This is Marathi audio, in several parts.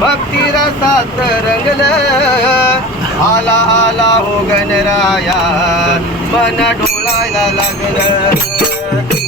भक्ती रसात रंगल आला आला हो गणराया. मन डोळायला लागलं.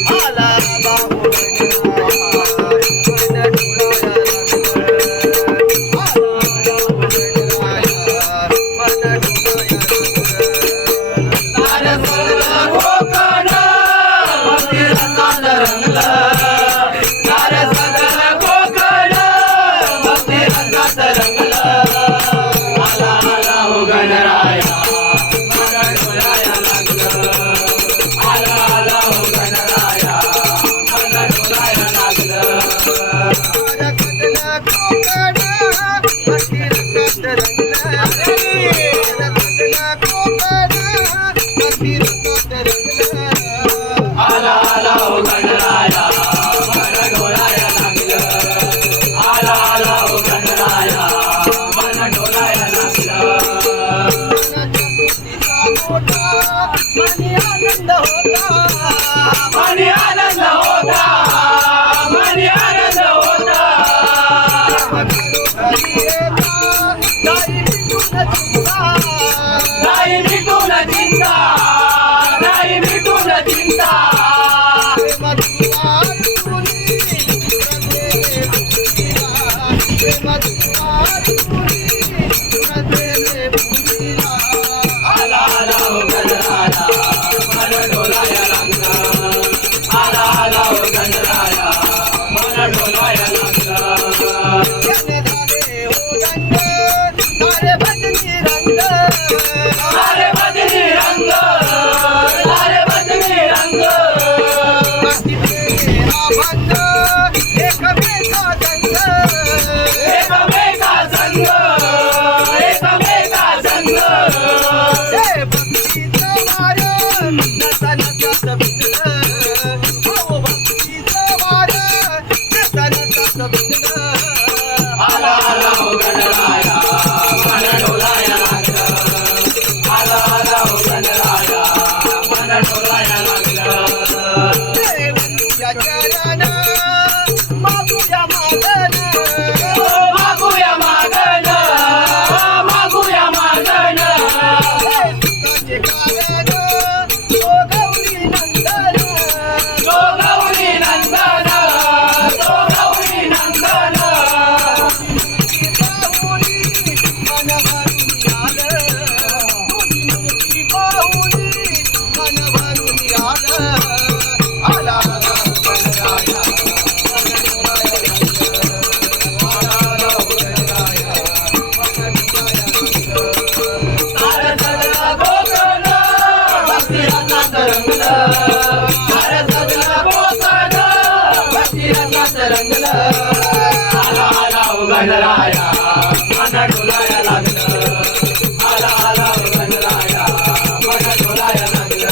Thank you. गणराया मन डोलाया लागलं आला आला गणराया मन डोलाया लागलं